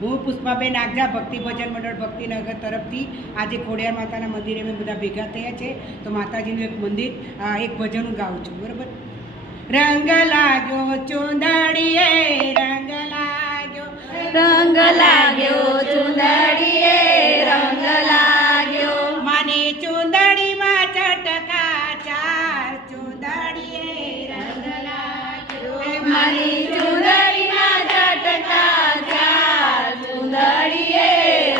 હું પુષ્પાબેન આગજા ભક્તિ ભજન મંડળ ભક્તિનગર તરફથી આજે ખોડિયાર માતાના મંદિરે અમે બધા ભેગા થયા છે. તો માતાજીનું એક મંદિર એક ભજન હું ગાઉં છું, બરાબર. રંગ લાગ્યો ચુંદડીએ, રંગ લાગ્યો ચુંદડીએ, રંગ લાગ્યો માની ચુંદડીમાં ચટકા ચાર, ચુંદડીએ રંગ લાગ્યો મારી ચુંદડીમાં ચટકા ચાર, ચુંદડીએ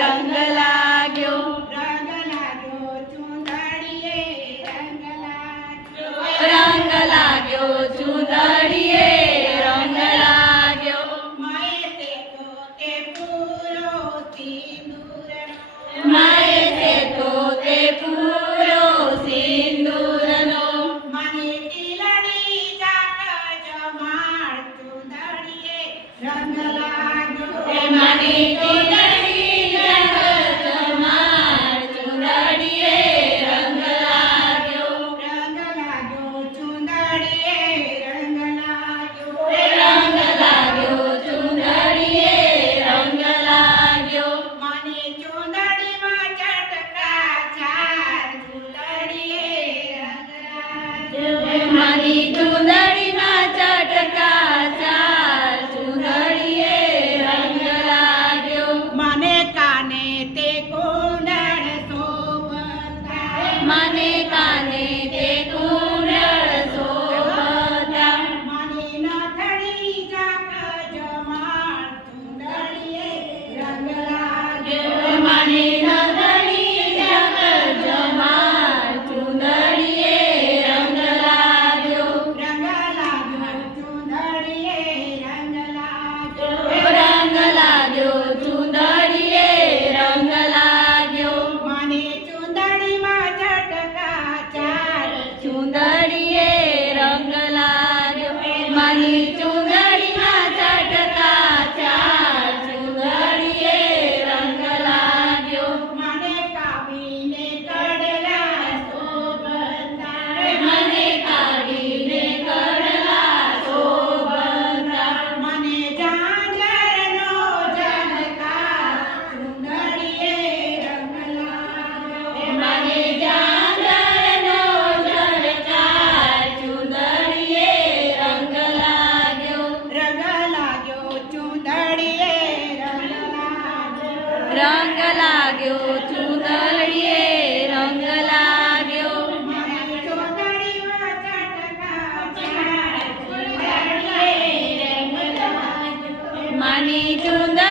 રંગ લાગ્યો. રંગ લાગ્યો ચુંદડીએ, રંગ લાગ્યો રંગ લાગ્યો ચુંદડીએ, રંગ લાગ્યો માએ તે પૂરો સિંદૂરનો, માએ તે તો તે પૂરો સિંદૂરનો માની ટીલડી જાક જમાડ, ચુંદડીએ રંગ લાગ્યો મારી ચુંદડી જગતમાર, ચુંદડીએ રંગ લાગ્યો. રંગ લાગ્યો ચુંદડીએ, રંગ લાગ્યો રંગ લાગ્યો ચુંદડીએ, રંગ લાગ્યો માની ચુંદડીમાં ચટકા ચાર, ચુંદડીએ રંગ લાગ્યો મારી ચુંદડીમાં ચટકા ચાર, ચુંદડીએ રંગ લાગ્યો. મને કાને તે કુંડળ શોભતા, મને કાને તે કુંડળ શોભતા, માની નથડી જાક જમાડ, ચુંદડીએ રંગ લાગ્યો મને નથડી જગતમાર, ચુંદડીએ રંગ લાગ્યો. રંગ લાગ્યો ચુંદડીએ, રંગ લાગ્યો રંગ લાગ્યો ચુંદડીએ, રંગ લાગ્યો માની ચુંદડીમાં ચટકા ચાર, ચુંદડીએ રંગ લાગ્યો. મારી ચુંદડીમાં ચટકા ચાર, ચુંદડીએ રંગ લાગ્યો. મને કાપીને કડલા શોભતા, મને કાઢીને કડલા શોભતા, મને ઝાંઝરનો ઝણકાર, ચુંદડીએ રંગ લાગ્યો મને ઝાંઝરનો ઝણકાર, ચુંદડીએ રંગ લાગ્યો. રંગ લાગ્યો ચુંદડીએ, રંગ લાગ્યો રંગ લાગ્યો